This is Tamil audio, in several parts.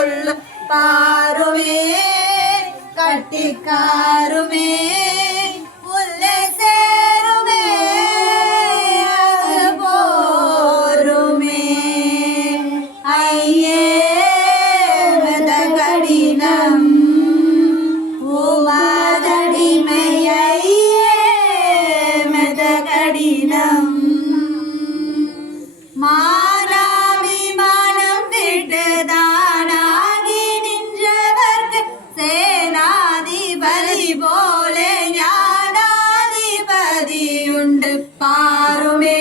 கொள்ளும் பாருமே கட்டிக்காருமே உள்ளே சேருமே அது போருமே ஐயே மெத கடினம் உமாதடிமை ஐயே மெத கடினம் மானாபிமானம் விட்டுதானாகி நின்றவர்க்கு சேனாதிபதி போலே ஞானாதிபதி உண்டு பாருமே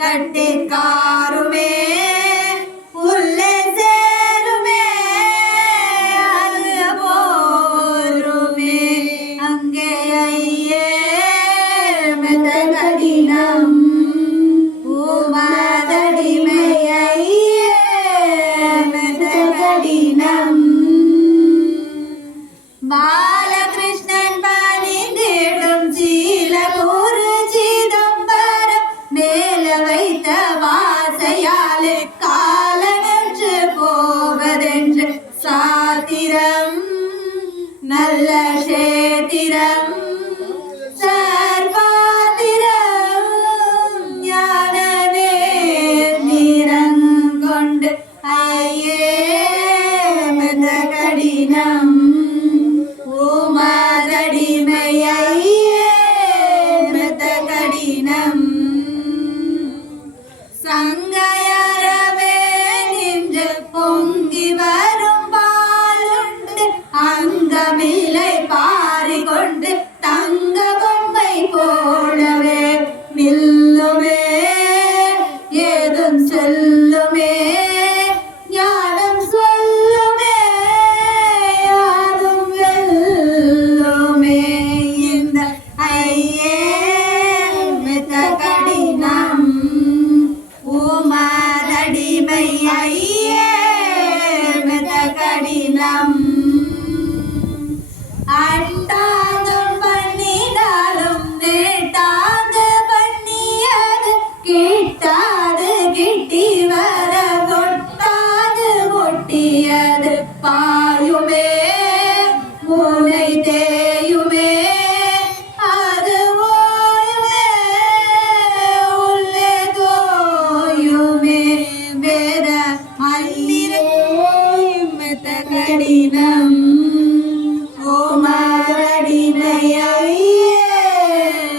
கட்டிக்காருமே உள்ளே சேருமே அது போருமே அங்கே ஐயே மெத கடினம் உமாதடிமை ஐயே மெத கடினம் பாலகிருஷ்ணன் பணிந்திடும் சீலபுரு சிதம்பரம் மேல வைத்த வாசையாலே காலனற்று போவதென்று சாத்திரம் நல்ல சேத்திரம் சர்வாதிரம் ஞானமே நிறங்கொண்டு ஐயே மெத கடினம் உமதடிமை ஐயே மெத கடினம் சங்கையறவே நின்று பொங்கி வரும் பாலுண்டு அங்கமிலை பாரிகொண்டு தங்க பொம்மை போலவே நில்லுமே ஏதும் சொல்லுமே ஞானம் சொல்லுமே யாரும் வெல்லுமே இந்த ஐயே மெத கடினம் உமதடிமை ஐயே மெத கடினம் அட்டாங்கம் பண்ணினாலும் நேட்டாங்க பண்ணியது கிட்டாது கிட்டி வர கொட்டாது கொட்டியது பாயுமே மூளை தேயுமே அது ஓயுமே உள்ளே தோயுமே வேத மல்லிரே மெத கடினம் உமதடிமை ஐயே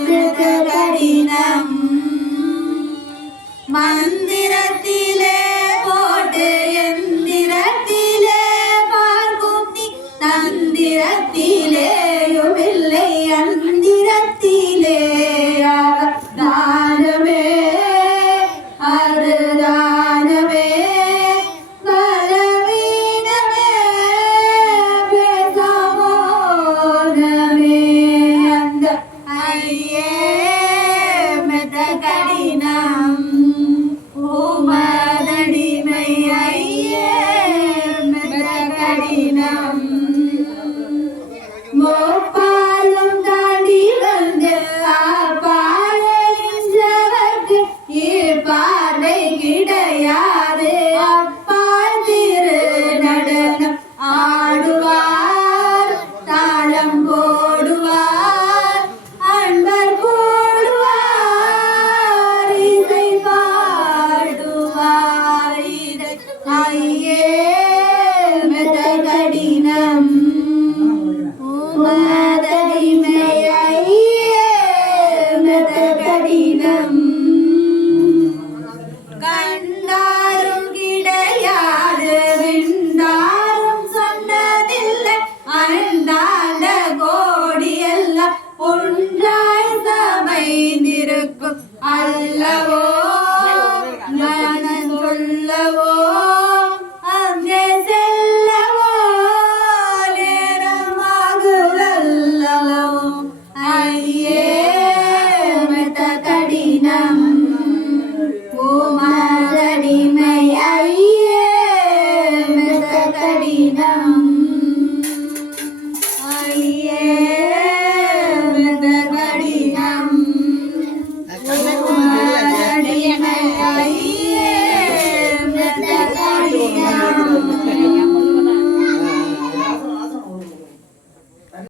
மெத கடினம் மந்திரத்திலே